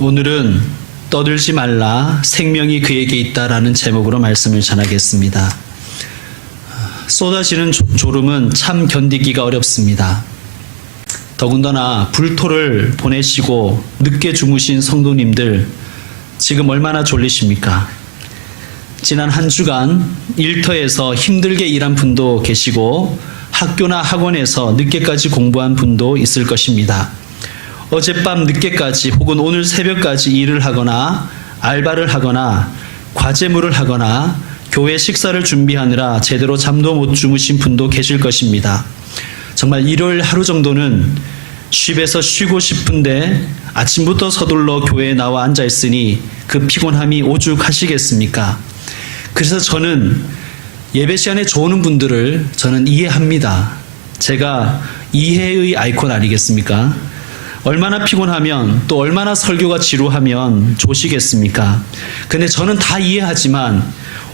오늘은 떠들지 말라 생명이 그에게 있다라는 제목으로 말씀을 전하겠습니다. 쏟아지는 졸음은 참 견디기가 어렵습니다. 더군다나 불토를 보내시고 늦게 주무신 성도님들 지금 얼마나 졸리십니까? 지난 한 주간 일터에서 힘들게 일한 분도 계시고 학교나 학원에서 늦게까지 공부한 분도 있을 것입니다. 어젯밤 늦게까지 혹은 오늘 새벽까지 일을 하거나 알바를 하거나 과제물을 하거나 교회 식사를 준비하느라 제대로 잠도 못 주무신 분도 계실 것입니다. 정말 일요일 하루 정도는 집에서 쉬고 싶은데 아침부터 서둘러 교회에 나와 앉아 있으니 그 피곤함이 오죽하시겠습니까? 그래서 저는 예배 시간에 좋은 분들을 저는 이해합니다. 제가 이해의 아이콘 아니겠습니까? 얼마나 피곤하면 또 얼마나 설교가 지루하면 조시겠습니까? 근데 저는 다 이해하지만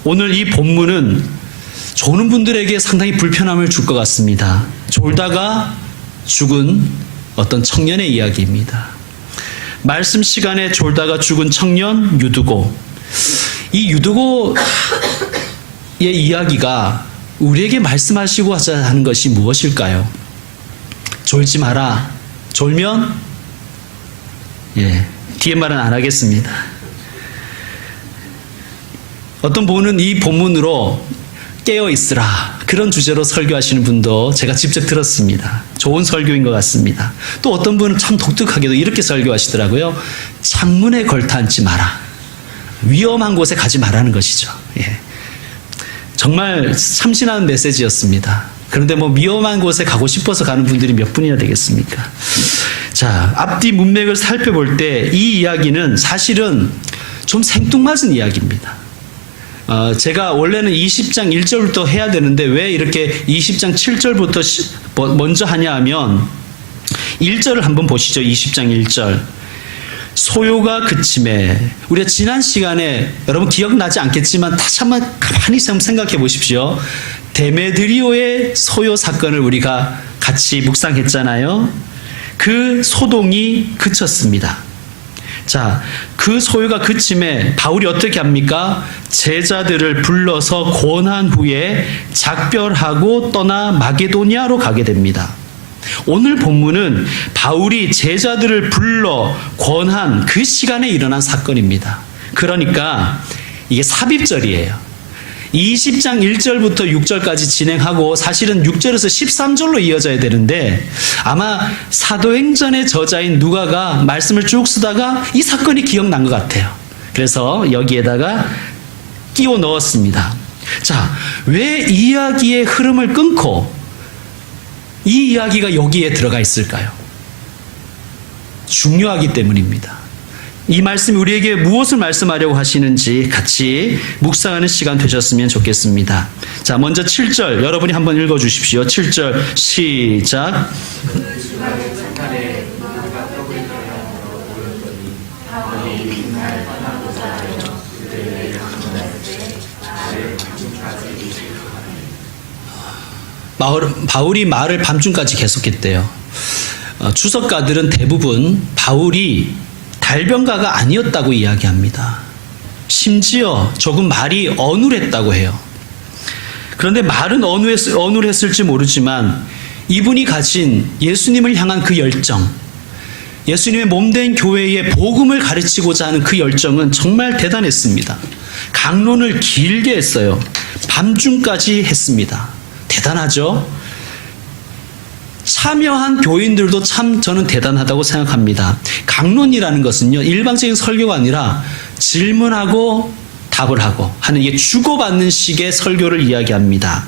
오늘 이 본문은 조는 분들에게 상당히 불편함을 줄 것 같습니다. 졸다가 죽은 어떤 청년의 이야기입니다. 말씀 시간에 졸다가 죽은 청년 유두고. 이 유두고의 이야기가 우리에게 말씀하시고 하는 것이 무엇일까요? 졸지 마라. 졸면 뒤에 말은 안 하겠습니다. 어떤 분은 이 본문으로 깨어 있으라 그런 주제로 설교하시는 분도 제가 직접 들었습니다. 좋은 설교인 것 같습니다. 또 어떤 분은 참 독특하게도 이렇게 설교하시더라고요. 창문에 걸터앉지 마라. 위험한 곳에 가지 말라는 것이죠. 정말 참신한 메시지였습니다. 그런데 위험한 곳에 가고 싶어서 가는 분들이 몇 분이나 되겠습니까? 자, 앞뒤 문맥을 살펴볼 때 이 이야기는 사실은 좀 생뚱맞은 이야기입니다. 제가 원래는 20장 1절부터 해야 되는데 왜 이렇게 20장 7절부터 먼저 하냐 하면 1절을 한번 보시죠. 20장 1절. 소요가 그침에, 우리가 지난 시간에 여러분 기억나지 않겠지만 다시 한번 가만히 생각해 보십시오. 데메드리오의 소요 사건을 우리가 같이 묵상했잖아요. 그 소동이 그쳤습니다. 자, 그 소요가 그침에 바울이 어떻게 합니까? 제자들을 불러서 권한 후에 작별하고 떠나 마게도니아로 가게 됩니다. 오늘 본문은 바울이 제자들을 불러 권한 그 시간에 일어난 사건입니다. 그러니까 이게 삽입절이에요. 20장 1절부터 6절까지 진행하고 사실은 6절에서 13절로 이어져야 되는데 아마 사도행전의 저자인 누가가 말씀을 쭉 쓰다가 이 사건이 기억난 것 같아요. 그래서 여기에다가 끼워 넣었습니다. 자, 왜 이야기의 흐름을 끊고 이 이야기가 여기에 들어가 있을까요? 중요하기 때문입니다. 이 말씀이 우리에게 무엇을 말씀하려고 하시는지 같이 묵상하는 시간 되셨으면 좋겠습니다. 자, 먼저 7절 여러분이 한번 읽어주십시오. 7절 시작. 바울이 말을 밤중까지 계속했대요. 주석가들은 대부분 바울이 달변가가 아니었다고 이야기합니다. 심지어 조금 말이 어눌했다고 해요. 그런데 말은 어눌했을지 모르지만 이분이 가진 예수님을 향한 그 열정, 예수님의 몸된 교회에 복음을 가르치고자 하는 그 열정은 정말 대단했습니다. 강론을 길게 했어요. 밤중까지 했습니다. 대단하죠? 참여한 교인들도 참 저는 대단하다고 생각합니다. 강론이라는 것은요, 일방적인 설교가 아니라 질문하고 답을 하고 하는 이게 주고받는 식의 설교를 이야기합니다.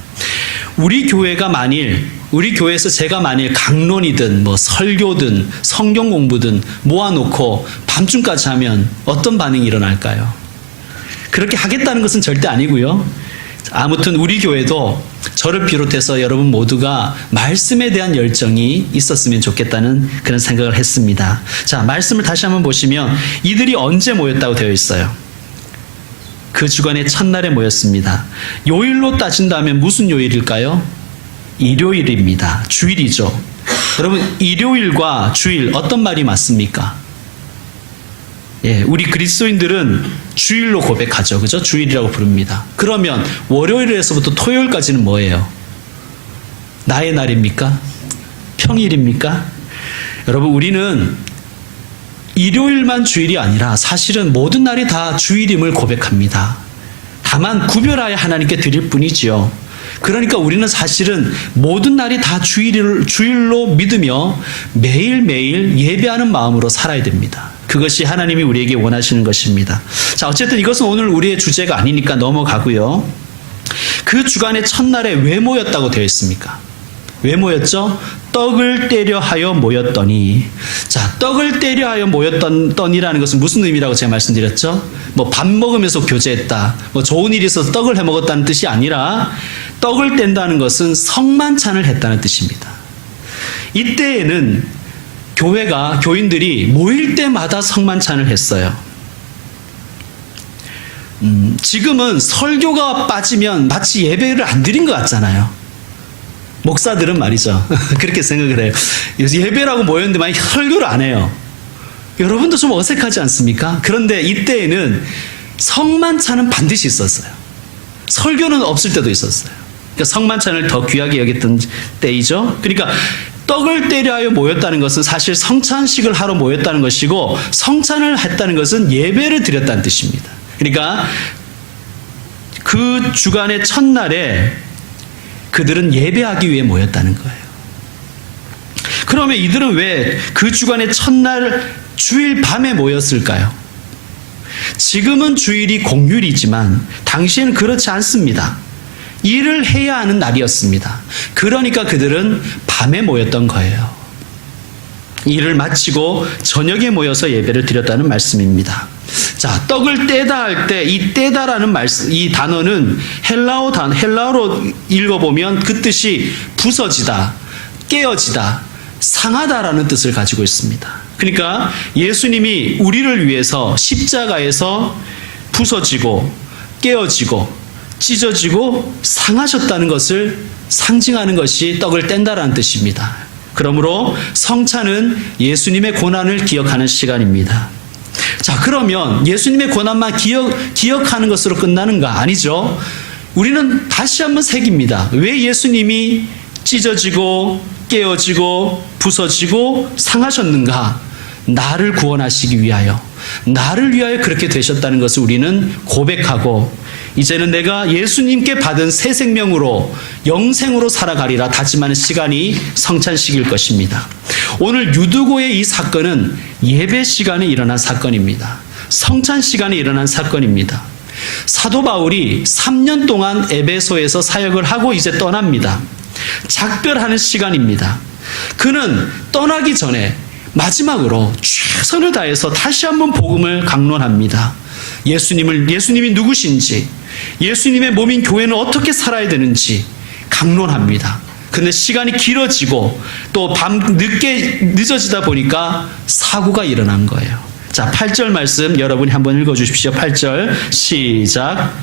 우리 교회에서 제가 만일 강론이든 설교든 성경 공부든 모아놓고 밤중까지 하면 어떤 반응이 일어날까요? 그렇게 하겠다는 것은 절대 아니고요. 아무튼 우리 교회도 저를 비롯해서 여러분 모두가 말씀에 대한 열정이 있었으면 좋겠다는 그런 생각을 했습니다. 자, 말씀을 다시 한번 보시면 이들이 언제 모였다고 되어 있어요? 그 주간의 첫날에 모였습니다. 요일로 따진다면 무슨 요일일까요? 일요일입니다. 주일이죠. 여러분, 일요일과 주일 어떤 말이 맞습니까? 예, 우리 그리스도인들은 주일로 고백하죠. 그죠? 주일이라고 부릅니다. 그러면 월요일에서부터 토요일까지는 뭐예요? 나의 날입니까? 평일입니까? 여러분, 우리는 일요일만 주일이 아니라 사실은 모든 날이 다 주일임을 고백합니다. 다만 구별하여 하나님께 드릴 뿐이지요. 그러니까 우리는 사실은 모든 날이 다 주일로 믿으며 매일매일 예배하는 마음으로 살아야 됩니다. 그것이 하나님이 우리에게 원하시는 것입니다. 자, 어쨌든 이것은 오늘 우리의 주제가 아니니까 넘어가고요. 그 주간의 첫날에 왜 모였다고 되어 있습니까? 왜 모였죠? 떡을 떼려 하여 모였더니. 자, 떡을 떼려 하여 모였더니라는 것은 무슨 의미라고 제가 말씀드렸죠? 뭐 밥 먹으면서 교제했다, 뭐 좋은 일이 있어서 떡을 해 먹었다는 뜻이 아니라 떡을 뗀다는 것은 성만찬을 했다는 뜻입니다. 이때에는 교인들이 모일 때마다 성만찬을 했어요. 지금은 설교가 빠지면 마치 예배를 안 드린 것 같잖아요. 목사들은 말이죠. 그렇게 생각을 해요. 예배라고 모였는데 만약 설교를 안 해요. 여러분도 좀 어색하지 않습니까? 그런데 이때에는 성만찬은 반드시 있었어요. 설교는 없을 때도 있었어요. 그러니까 성만찬을 더 귀하게 여겼던 때이죠. 그러니까 떡을 떼려 하여 모였다는 것은 사실 성찬식을 하러 모였다는 것이고, 성찬을 했다는 것은 예배를 드렸다는 뜻입니다. 그러니까 그 주간의 첫날에 그들은 예배하기 위해 모였다는 거예요. 그러면 이들은 왜 그 주간의 첫날 주일 밤에 모였을까요? 지금은 주일이 공휴일이지만 당시에는 그렇지 않습니다. 일을 해야 하는 날이었습니다. 그러니까 그들은 밤에 모였던 거예요. 일을 마치고 저녁에 모여서 예배를 드렸다는 말씀입니다. 자, 떡을 떼다 할 때 이 떼다라는 이 단어는 헬라어로 읽어보면 그 뜻이 부서지다, 깨어지다, 상하다라는 뜻을 가지고 있습니다. 그러니까 예수님이 우리를 위해서 십자가에서 부서지고 깨어지고 찢어지고 상하셨다는 것을 상징하는 것이 떡을 뗀다라는 뜻입니다. 그러므로 성찬은 예수님의 고난을 기억하는 시간입니다. 자, 그러면 예수님의 고난만 기억하는 것으로 끝나는가? 아니죠. 우리는 다시 한번 새깁니다. 왜 예수님이 찢어지고 깨어지고 부서지고 상하셨는가? 나를 구원하시기 위하여, 나를 위하여 그렇게 되셨다는 것을 우리는 고백하고, 이제는 내가 예수님께 받은 새 생명으로 영생으로 살아가리라 다짐하는 시간이 성찬식일 것입니다. 오늘 유두고의 이 사건은 예배 시간에 일어난 사건입니다. 성찬 시간에 일어난 사건입니다. 사도 바울이 3년 동안 에베소에서 사역을 하고 이제 떠납니다. 작별하는 시간입니다. 그는 떠나기 전에 마지막으로 최선을 다해서 다시 한번 복음을 강론합니다. 예수님이 누구신지, 예수님의 몸인 교회는 어떻게 살아야 되는지 강론합니다. 근데 시간이 길어지고 또 늦어지다 보니까 사고가 일어난 거예요. 자, 8절 말씀 여러분이 한번 읽어주십시오. 8절 시작.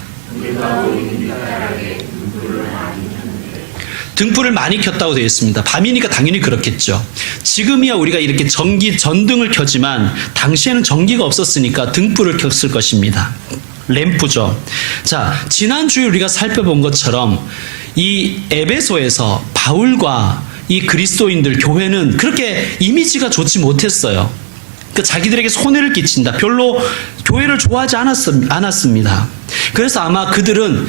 등불을 많이 켰다고 되어 있습니다. 밤이니까 당연히 그렇겠죠. 지금이야 우리가 이렇게 전등을 켜지만 당시에는 전기가 없었으니까 등불을 켰을 것입니다. 램프죠. 자, 지난주에 우리가 살펴본 것처럼 이 에베소에서 바울과 이 그리스도인들 교회는 그렇게 이미지가 좋지 못했어요. 그러니까 자기들에게 손해를 끼친다, 별로 교회를 좋아하지 않았습니다. 그래서 아마 그들은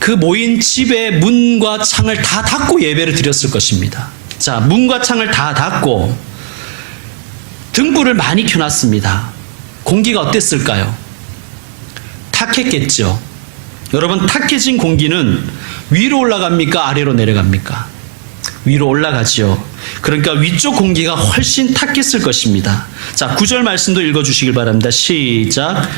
그 모인 집의 문과 창을 다 닫고 예배를 드렸을 것입니다. 자, 문과 창을 다 닫고 등불을 많이 켜놨습니다. 공기가 어땠을까요? 탁했겠죠. 여러분, 탁해진 공기는 위로 올라갑니까? 아래로 내려갑니까? 위로 올라가죠. 그러니까 위쪽 공기가 훨씬 탁했을 것입니다. 자, 9절 말씀도 읽어주시길 바랍니다. 시작.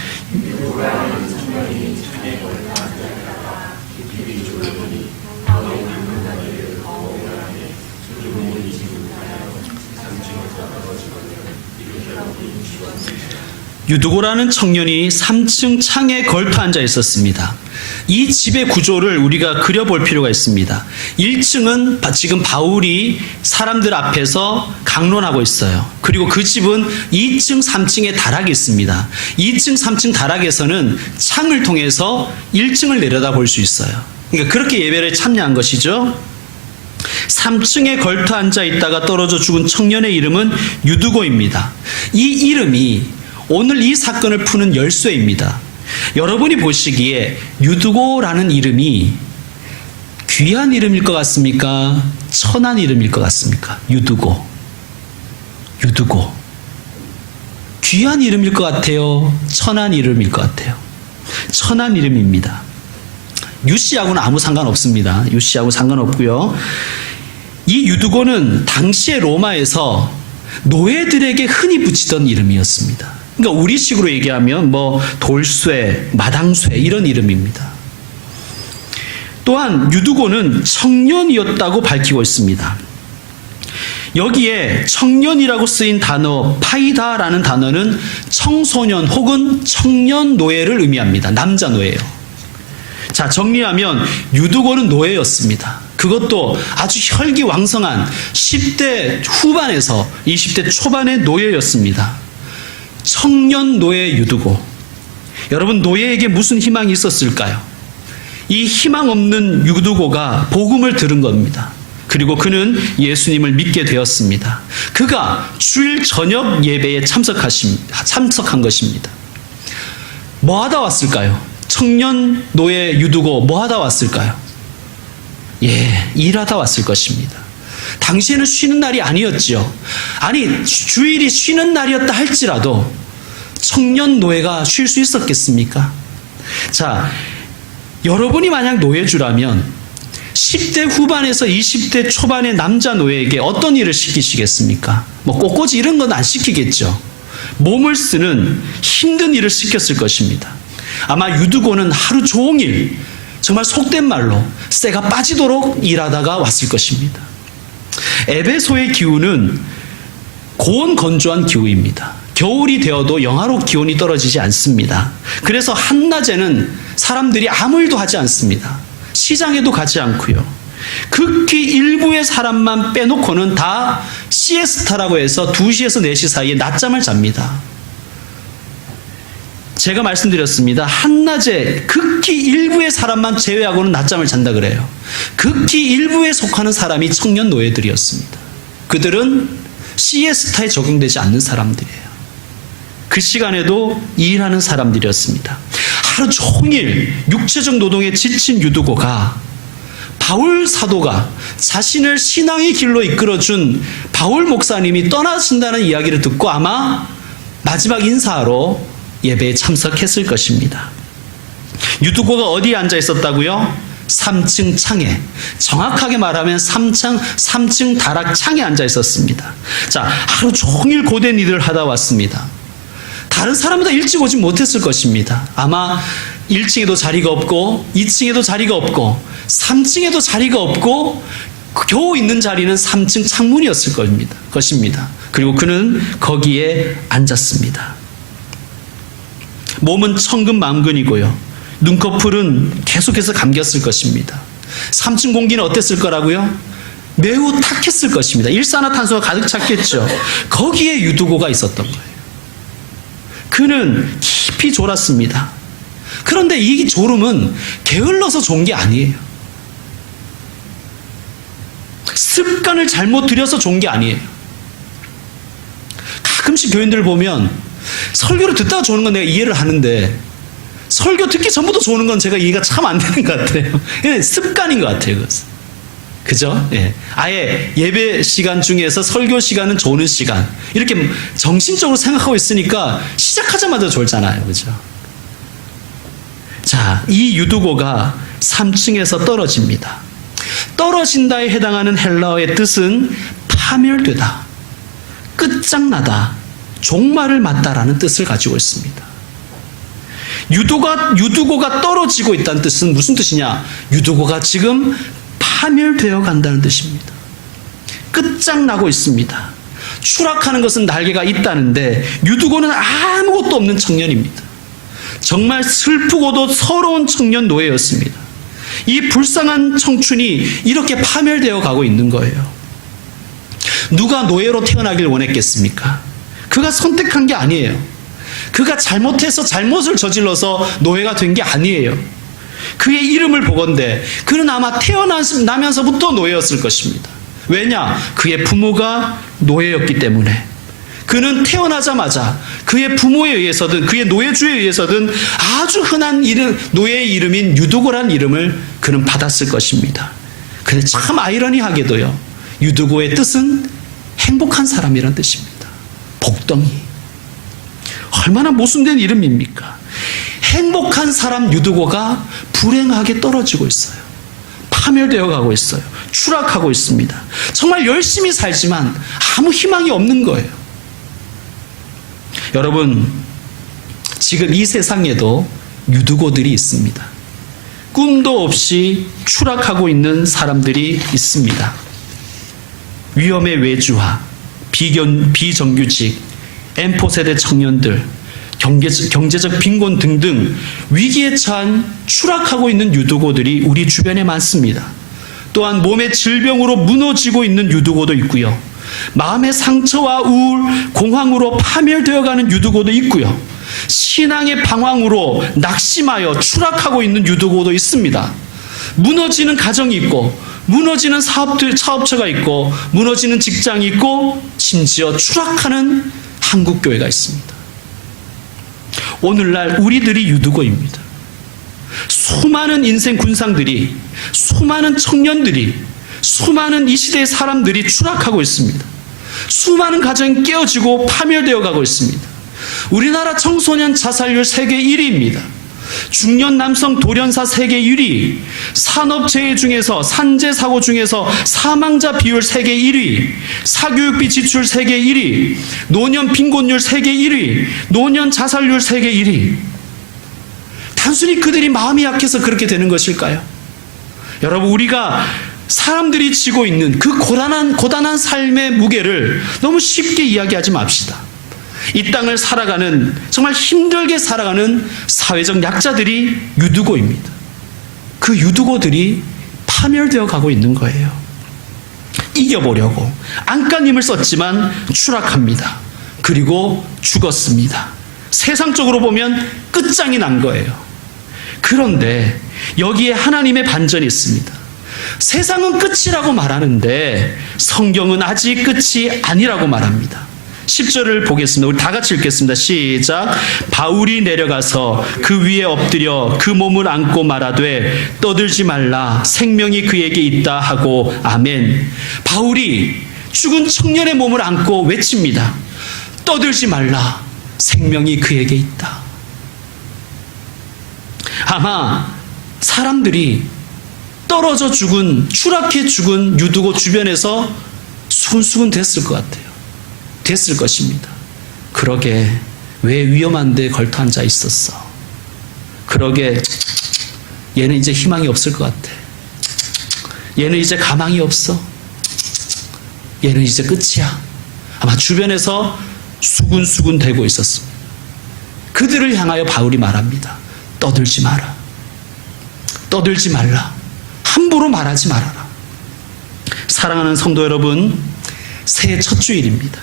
유두고라는 청년이 3층 창에 걸터 앉아 있었습니다. 이 집의 구조를 우리가 그려볼 필요가 있습니다. 1층은 지금 바울이 사람들 앞에서 강론하고 있어요. 그리고 그 집은 2층, 3층에 다락이 있습니다. 2층, 3층 다락에서는 창을 통해서 1층을 내려다볼 수 있어요. 그러니까 그렇게 예배를 참여한 것이죠. 3층에 걸터 앉아 있다가 떨어져 죽은 청년의 이름은 유두고입니다. 이 이름이 오늘 이 사건을 푸는 열쇠입니다. 여러분이 보시기에 유두고라는 이름이 귀한 이름일 것 같습니까? 천한 이름일 것 같습니까? 유두고. 귀한 이름일 것 같아요? 천한 이름일 것 같아요? 천한 이름입니다. 유씨하고는 아무 상관없습니다. 유씨하고 상관없고요. 이 유두고는 당시의 로마에서 노예들에게 흔히 붙이던 이름이었습니다. 그러니까 우리식으로 얘기하면 뭐 돌쇠, 마당쇠 이런 이름입니다. 또한 유두고는 청년이었다고 밝히고 있습니다. 여기에 청년이라고 쓰인 단어 파이다라는 단어는 청소년 혹은 청년 노예를 의미합니다. 남자 노예예요. 자, 정리하면 유두고는 노예였습니다. 그것도 아주 혈기왕성한 10대 후반에서 20대 초반의 노예였습니다. 청년 노예 유두고. 여러분, 노예에게 무슨 희망이 있었을까요? 이 희망 없는 유두고가 복음을 들은 겁니다. 그리고 그는 예수님을 믿게 되었습니다. 그가 주일 저녁 예배에 참석한 것입니다. 뭐 하다 왔을까요? 청년 노예 유두고 뭐 하다 왔을까요? 일하다 왔을 것입니다. 당시에는 쉬는 날이 아니었죠. 아니, 주일이 쉬는 날이었다 할지라도 청년 노예가 쉴 수 있었겠습니까? 자, 여러분이 만약 노예주라면 10대 후반에서 20대 초반의 남자 노예에게 어떤 일을 시키시겠습니까? 뭐 꽃꽂이 이런 건 안 시키겠죠. 몸을 쓰는 힘든 일을 시켰을 것입니다. 아마 유두고는 하루 종일 정말 속된 말로 쇠가 빠지도록 일하다가 왔을 것입니다. 에베소의 기후는 고온 건조한 기후입니다. 겨울이 되어도 영하로 기온이 떨어지지 않습니다. 그래서 한낮에는 사람들이 아무 일도 하지 않습니다. 시장에도 가지 않고요. 극히 일부의 사람만 빼놓고는 다 시에스타라고 해서 2시에서 4시 사이에 낮잠을 잡니다. 제가 말씀드렸습니다. 한낮에 극히 일부의 사람만 제외하고는 낮잠을 잔다 그래요. 극히 일부에 속하는 사람이 청년 노예들이었습니다. 그들은 시에스타에 적용되지 않는 사람들이에요. 그 시간에도 일하는 사람들이었습니다. 하루 종일 육체적 노동에 지친 유두고가 바울 사도가 자신을 신앙의 길로 이끌어준 바울 목사님이 떠나신다는 이야기를 듣고 아마 마지막 인사하러 예배에 참석했을 것입니다. 유두고가 어디에 앉아 있었다고요? 3층 창에, 정확하게 말하면 3층 다락 창에 앉아 있었습니다. 자, 하루 종일 고된 일을 하다 왔습니다. 다른 사람보다 일찍 오지 못했을 것입니다. 아마 1층에도 자리가 없고 2층에도 자리가 없고 3층에도 자리가 없고 겨우 있는 자리는 3층 창문이었을 것입니다. 그리고 그는 거기에 앉았습니다. 몸은 천근만근이고요. 눈꺼풀은 계속해서 감겼을 것입니다. 3층 공기는 어땠을 거라고요? 매우 탁했을 것입니다. 일산화탄소가 가득 찼겠죠. 거기에 유두고가 있었던 거예요. 그는 깊이 졸았습니다. 그런데 이 졸음은 게을러서 존 게 아니에요. 습관을 잘못 들여서 존 게 아니에요. 가끔씩 교인들 보면 설교를 듣다가 조는 건 내가 이해를 하는데 설교 듣기 전부터 조는 건 제가 이해가 참 안 되는 것 같아요. 습관인 것 같아요. 그것은. 그죠? 예. 아예 예배 시간 중에서 설교 시간은 조는 시간. 이렇게 정신적으로 생각하고 있으니까 시작하자마자 졸잖아요. 그죠? 자, 이 유두고가 3층에서 떨어집니다. 떨어진다에 해당하는 헬라어의 뜻은 파멸되다, 끝장나다, 종말을 맞다라는 뜻을 가지고 있습니다. 유두고가 떨어지고 있다는 뜻은 무슨 뜻이냐? 유두고가 지금 파멸되어 간다는 뜻입니다. 끝장나고 있습니다. 추락하는 것은 날개가 있다는데 유두고는 아무것도 없는 청년입니다. 정말 슬프고도 서러운 청년 노예였습니다. 이 불쌍한 청춘이 이렇게 파멸되어 가고 있는 거예요. 누가 노예로 태어나길 원했겠습니까? 그가 선택한 게 아니에요. 그가 잘못해서 잘못을 저질러서 노예가 된 게 아니에요. 그의 이름을 보건대 그는 아마 태어나면서부터 노예였을 것입니다. 왜냐? 그의 부모가 노예였기 때문에. 그는 태어나자마자 그의 부모에 의해서든 그의 노예주에 의해서든 아주 흔한 이름, 노예의 이름인 유두고란 이름을 그는 받았을 것입니다. 그런데 참 아이러니하게도요, 유두고의 뜻은 행복한 사람이란 뜻입니다. 복덩이. 얼마나 모순된 이름입니까? 행복한 사람 유두고가 불행하게 떨어지고 있어요. 파멸되어 가고 있어요. 추락하고 있습니다. 정말 열심히 살지만 아무 희망이 없는 거예요. 여러분, 지금 이 세상에도 유두고들이 있습니다. 꿈도 없이 추락하고 있는 사람들이 있습니다. 위험의 외주화, 비정규직, M4세대 청년들, 경제적 빈곤 등등 위기에 처한 추락하고 있는 유두고들이 우리 주변에 많습니다. 또한 몸의 질병으로 무너지고 있는 유두고도 있고요. 마음의 상처와 우울, 공황으로 파멸되어가는 유두고도 있고요. 신앙의 방황으로 낙심하여 추락하고 있는 유두고도 있습니다. 무너지는 가정이 있고, 무너지는 사업처가 있고, 무너지는 직장이 있고, 심지어 추락하는 한국교회가 있습니다. 오늘날 우리들이 유두고입니다. 수많은 인생 군상들이, 수많은 청년들이, 수많은 이 시대의 사람들이 추락하고 있습니다. 수많은 가정이 깨어지고 파멸되어 가고 있습니다. 우리나라 청소년 자살률 세계 1위입니다. 중년 남성 돌연사 세계 1위, 산업재해 중에서 산재사고 중에서 사망자 비율 세계 1위, 사교육비 지출 세계 1위, 노년 빈곤율 세계 1위, 노년 자살률 세계 1위. 단순히 그들이 마음이 약해서 그렇게 되는 것일까요? 여러분, 우리가 사람들이 지고 있는 그 고단한 삶의 무게를 너무 쉽게 이야기하지 맙시다. 이 땅을 살아가는, 정말 힘들게 살아가는 사회적 약자들이 유두고입니다. 그 유두고들이 파멸되어 가고 있는 거예요. 이겨보려고 안간힘을 썼지만 추락합니다. 그리고 죽었습니다. 세상적으로 보면 끝장이 난 거예요. 그런데 여기에 하나님의 반전이 있습니다. 세상은 끝이라고 말하는데 성경은 아직 끝이 아니라고 말합니다. 10절을 보겠습니다. 우리 다 같이 읽겠습니다. 시작. 바울이 내려가서 그 위에 엎드려 그 몸을 안고 말하되 떠들지 말라, 생명이 그에게 있다 하고 아멘. 바울이 죽은 청년의 몸을 안고 외칩니다. 떠들지 말라, 생명이 그에게 있다. 아마 사람들이 떨어져 죽은, 추락해 죽은 유두고 주변에서 수근수근 됐을 것 같아요. 됐을 것입니다. 그러게 왜 위험한 데 걸터 앉아 있었어? 그러게 얘는 이제 희망이 없을 것 같아. 얘는 이제 가망이 없어. 얘는 이제 끝이야. 아마 주변에서 수근수근 대고 있었습니다. 그들을 향하여 바울이 말합니다. 떠들지 마라. 떠들지 말라. 함부로 말하지 말아라. 사랑하는 성도 여러분, 새해 첫 주일입니다.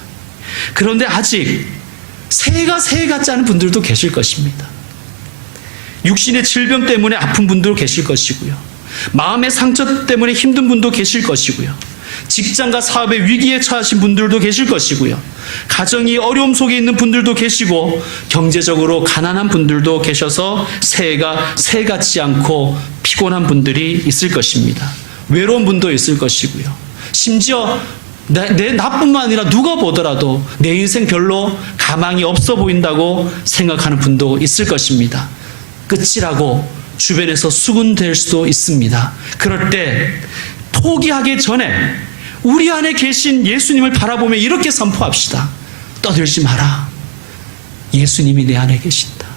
그런데 아직 새해가 새해 같지 않은 분들도 계실 것입니다. 육신의 질병 때문에 아픈 분도 계실 것이고요. 마음의 상처 때문에 힘든 분도 계실 것이고요. 직장과 사업의 위기에 처하신 분들도 계실 것이고요. 가정이 어려움 속에 있는 분들도 계시고 경제적으로 가난한 분들도 계셔서 새해가 새해 같지 않고 피곤한 분들이 있을 것입니다. 외로운 분도 있을 것이고요. 심지어 나뿐만 아니라 누가 보더라도 내 인생 별로 가망이 없어 보인다고 생각하는 분도 있을 것입니다. 끝이라고 주변에서 수군될 수도 있습니다. 그럴 때 포기하기 전에 우리 안에 계신 예수님을 바라보며 이렇게 선포합시다. 떠들지 마라. 예수님이 내 안에 계신다.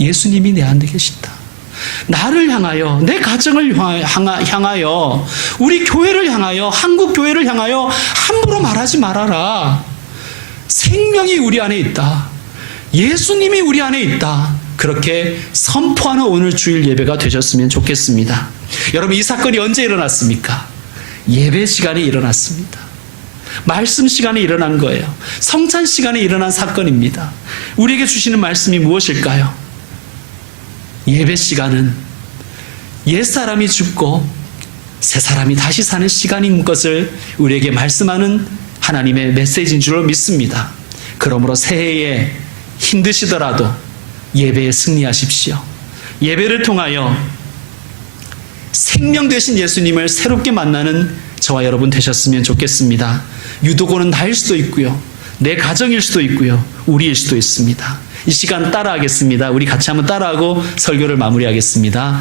예수님이 내 안에 계신다. 나를 향하여, 내 가정을 향하여, 우리 교회를 향하여, 한국 교회를 향하여 함부로 말하지 말아라. 생명이 우리 안에 있다. 예수님이 우리 안에 있다. 그렇게 선포하는 오늘 주일 예배가 되셨으면 좋겠습니다. 여러분, 이 사건이 언제 일어났습니까? 예배 시간에 일어났습니다. 말씀 시간에 일어난 거예요. 성찬 시간에 일어난 사건입니다. 우리에게 주시는 말씀이 무엇일까요? 예배 시간은 옛사람이 죽고 새사람이 다시 사는 시간인 것을 우리에게 말씀하는 하나님의 메시지인 줄로 믿습니다. 그러므로 새해에 힘드시더라도 예배에 승리하십시오. 예배를 통하여 생명 되신 예수님을 새롭게 만나는 저와 여러분 되셨으면 좋겠습니다. 유도고는 나일 수도 있고요. 내 가정일 수도 있고요. 우리일 수도 있습니다. 이 시간 따라하겠습니다. 우리 같이 한번 따라하고 설교를 마무리하겠습니다.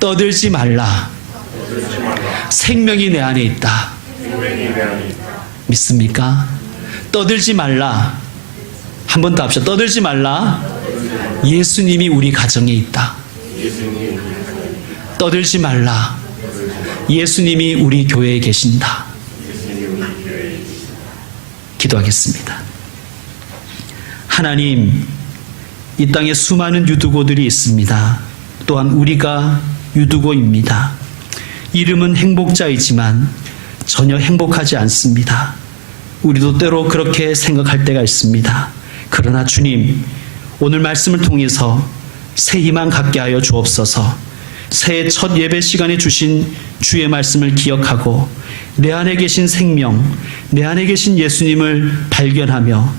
떠들지 말라. 생명이 내 안에 있다. 믿습니까? 떠들지 말라. 한 번 더 합시다. 떠들지 말라. 예수님이 우리 가정에 있다. 떠들지 말라. 예수님이 우리 교회에 계신다. 기도하겠습니다. 하나님, 이 땅에 수많은 유두고들이 있습니다. 또한 우리가 유두고입니다. 이름은 행복자이지만 전혀 행복하지 않습니다. 우리도 때로 그렇게 생각할 때가 있습니다. 그러나 주님, 오늘 말씀을 통해서 새 희망 갖게 하여 주옵소서. 새해 첫 예배 시간에 주신 주의 말씀을 기억하고 내 안에 계신 생명, 내 안에 계신 예수님을 발견하며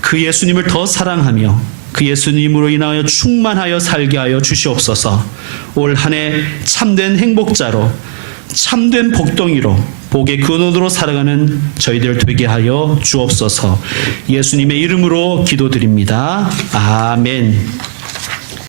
그 예수님을 더 사랑하며 그 예수님으로 인하여 충만하여 살게 하여 주시옵소서. 올 한 해 참된 행복자로, 참된 복덩이로, 복의 근원으로 살아가는 저희들 되게 하여 주옵소서. 예수님의 이름으로 기도드립니다. 아멘.